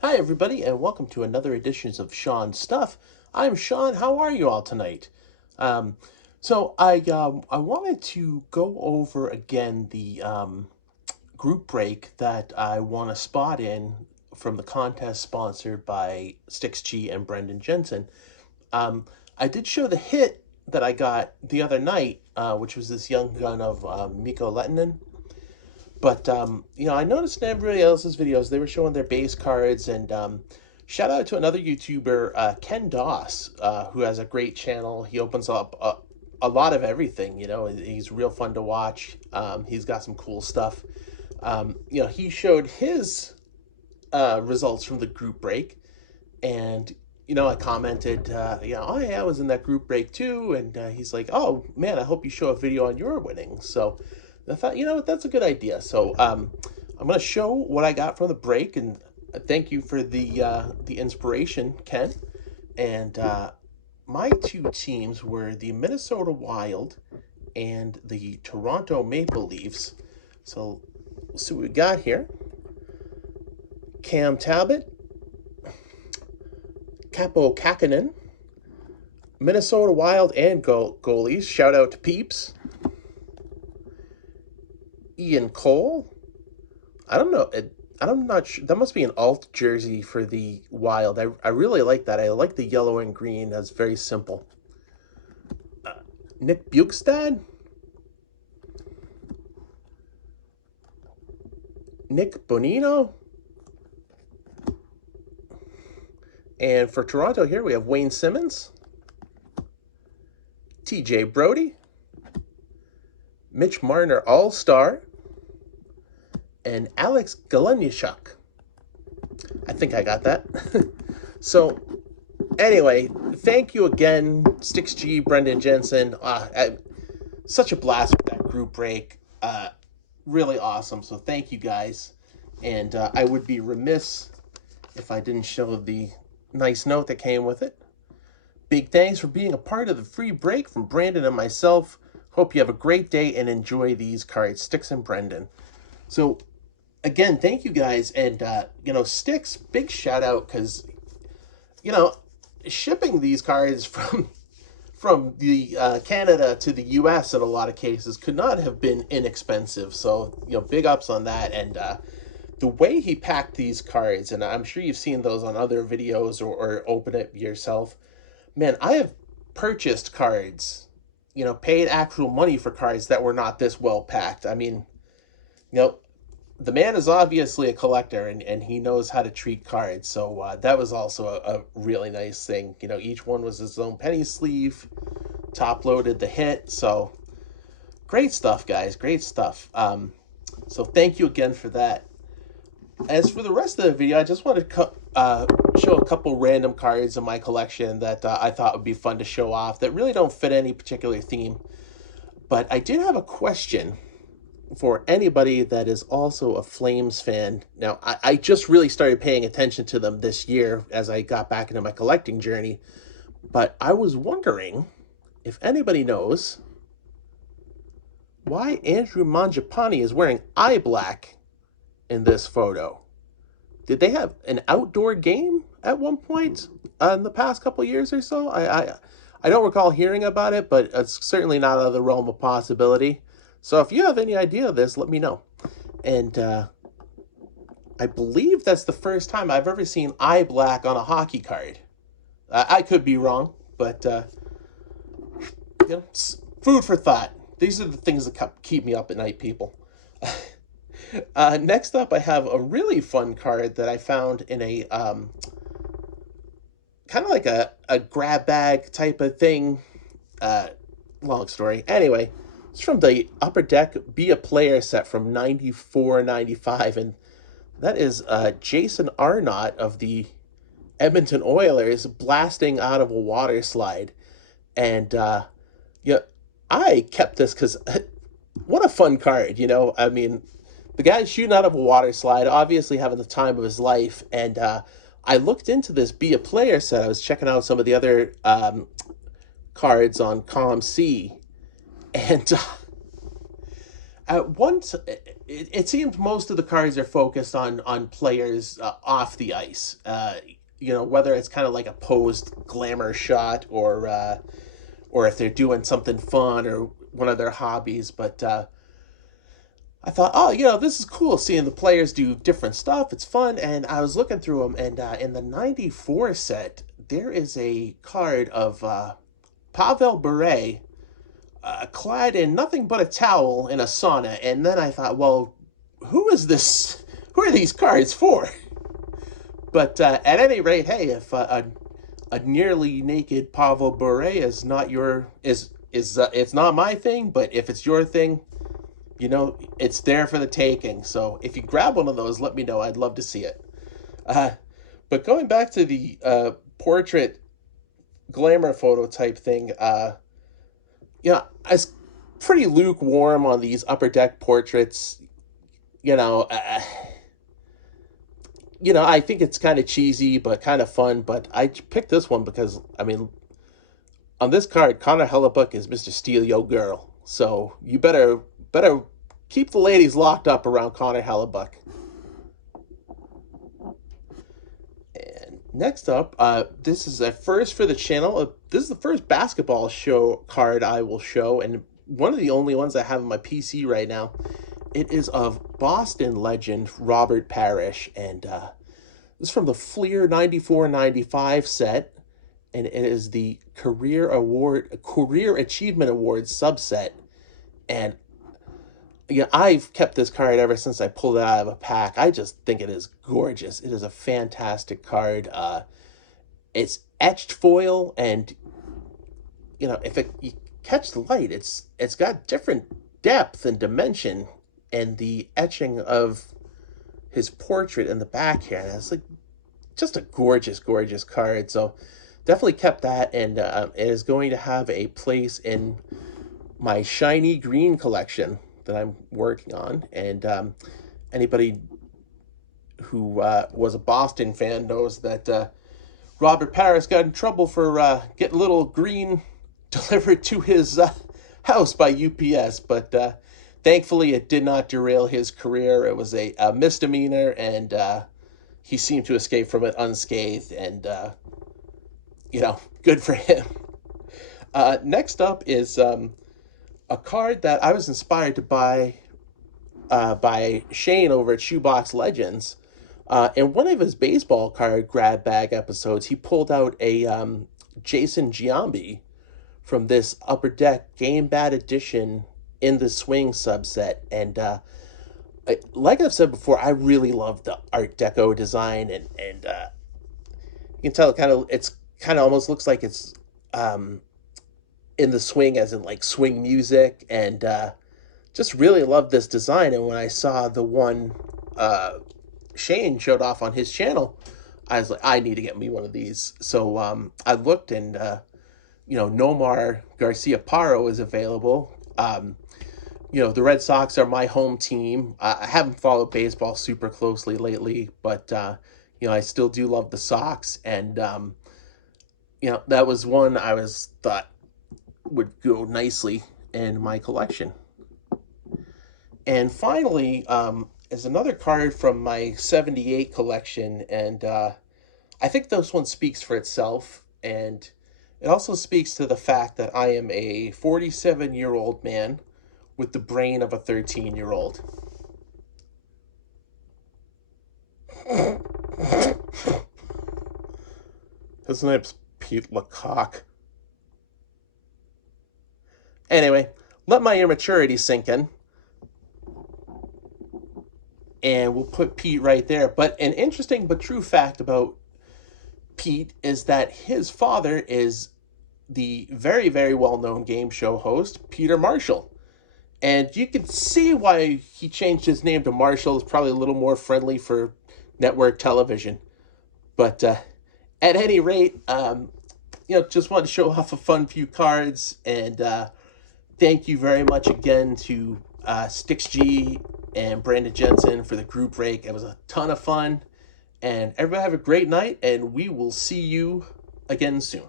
Hi, everybody, and welcome to another edition of Sean's Stuff. I'm Sean. How are you all tonight? Um, I wanted to go over again the group break that I won a spot in from the contest sponsored by Stix G and Brendan Jensen. Um, I did show the hit that I got the other night, which was this young gun of Mikko Lehtinen. But I noticed in everybody else's videos they were showing their base cards, and shout out to another YouTuber, Ken Doss, who has a great channel. He opens up a lot of everything. He's real fun to watch. He's got some cool stuff. He showed his results from the group break, and I commented, oh yeah, I was in that group break too, and he's like, oh man, I hope you show a video on your winnings. So I thought, that's a good idea. So I'm going to show what I got from the break, and thank you for the inspiration, Ken. And my two teams were the Minnesota Wild and the Toronto Maple Leafs. So we'll see what we got here. Cam Talbot, Capo Kakinen, Minnesota Wild and goalies. Shout out to Peeps. Ian Cole. I'm not sure. That must be an alt jersey for the Wild. I really like that. I like the yellow and green. That's very simple. Nick Bukestad. Nick Bonino. And for Toronto here, we have Wayne Simmons. TJ Brody. Mitch Marner All-Star. And Alex Galenichuk. I think I got that. So, anyway, thank you again, Stix G, Brendan Jensen. Such a blast with that group break. Really awesome. So thank you guys. And I would be remiss if I didn't show the nice note that came with it. Big thanks for being a part of the free break from Brandon and myself. Hope you have a great day and enjoy these cards, Stix and Brendan. So, again, thank you guys. And, Stix, big shout out because, shipping these cards from the Canada to the U.S. in a lot of cases could not have been inexpensive. So, big ups on that. And the way he packed these cards, and I'm sure you've seen those on other videos or open it yourself. Man, I have purchased cards, paid actual money for cards that were not this well packed. I mean, the man is obviously a collector, and he knows how to treat cards. So that was also a really nice thing. Each one was his own penny sleeve, top loaded the hit. So great stuff, guys. Great stuff. So thank you again for that. As for the rest of the video, I just wanted to show a couple random cards in my collection that I thought would be fun to show off that really don't fit any particular theme. But I did have a question for anybody that is also a Flames fan. Now, I just really started paying attention to them this year as I got back into my collecting journey. But I was wondering if anybody knows why Andrew Mangiapane is wearing eye black in this photo. Did they have an outdoor game at one point in the past couple years or so? I don't recall hearing about it, but it's certainly not out of the realm of possibility. So if you have any idea of this, let me know. And I believe that's the first time I've ever seen eye black on a hockey card. I could be wrong, but food for thought. These are the things that keep me up at night, people. Next up, I have a really fun card that I found in a kind of like a grab bag type of thing. Long story. Anyway, it's from the Upper Deck Be a Player set from 94-95, and that is Jason Arnott of the Edmonton Oilers blasting out of a water slide. And I kept this because what a fun card, I mean, the guy's shooting out of a water slide, obviously having the time of his life. And I looked into this Be a Player set. I was checking out some of the other cards on ComC. And at once, it seems most of the cards are focused on players off the ice. Whether it's kind of like a posed glamour shot or if they're doing something fun or one of their hobbies. But I thought, oh, this is cool seeing the players do different stuff. It's fun. And I was looking through them, and in the 94 set, there is a card of Pavel Bure clad in nothing but a towel in a sauna. And then I thought, well, who is this? Who are these cards for? But at any rate, hey, if a nearly naked Pavel Bure is not it's not my thing, but if it's your thing, it's there for the taking. So if you grab one of those, let me know. I'd love to see it. But going back to the portrait glamour photo type thing, I was pretty lukewarm on these upper deck portraits. I think it's kind of cheesy, but kind of fun. But I picked this one because, on this card, Connor Hellebuck is Mr. Steal Yo Girl. So you better keep the ladies locked up around Connor Hellebuck. And next up, this is a first for the channel. This is the first basketball show card I will show, and one of the only ones I have on my PC right now. It is of Boston legend Robert Parrish, and this is from the Fleer 94-95 set, and it is the Career Achievement Award subset. And I've kept this card ever since I pulled it out of a pack. I just think it is gorgeous. It is a fantastic card. It's etched foil, and if you catch the light, it's got different depth and dimension. And the etching of his portrait in the back here, and it's like just a gorgeous, gorgeous card. So definitely kept that, and it is going to have a place in my shiny green collection that I'm working on. And anybody who was a Boston fan knows that Robert Parrish got in trouble for getting a little green delivered to his house by UPS, but thankfully, it did not derail his career. It was a misdemeanor, and he seemed to escape from it unscathed, and, good for him. Next up is a card that I was inspired to buy by Shane over at Shoebox Legends. In one of his baseball card grab bag episodes, he pulled out a Jason Giambi from this Upper Deck Game Bad Edition in the Swing subset. And like I've said before, I really love the Art Deco design, and you can tell it's kind of almost looks like it's in the swing, as in like swing music, and just really love this design. And when I saw the one Shane showed off on his channel, I was like, I need to get me one of these. So I looked, and Nomar Garcia-Paro is available. The Red Sox are my home team. I haven't followed baseball super closely lately, but, I still do love the Sox. And, that was one I thought would go nicely in my collection. And finally, is another card from my 78 collection. And I think this one speaks for itself. And it also speaks to the fact that I am a 47-year-old man with the brain of a 13-year-old. His name's Pete Lecoq. Anyway, let my immaturity sink in. And we'll put Pete right there. But an interesting but true fact about Pete is that his father is the very, very well-known game show host, Peter Marshall. And you can see why he changed his name to Marshall. It's probably a little more friendly for network television. But at any rate, just wanted to show off a fun few cards. And thank you very much again to Stix G and Brandon Jensen for the group break. It was a ton of fun. And everybody have a great night, and we will see you again soon.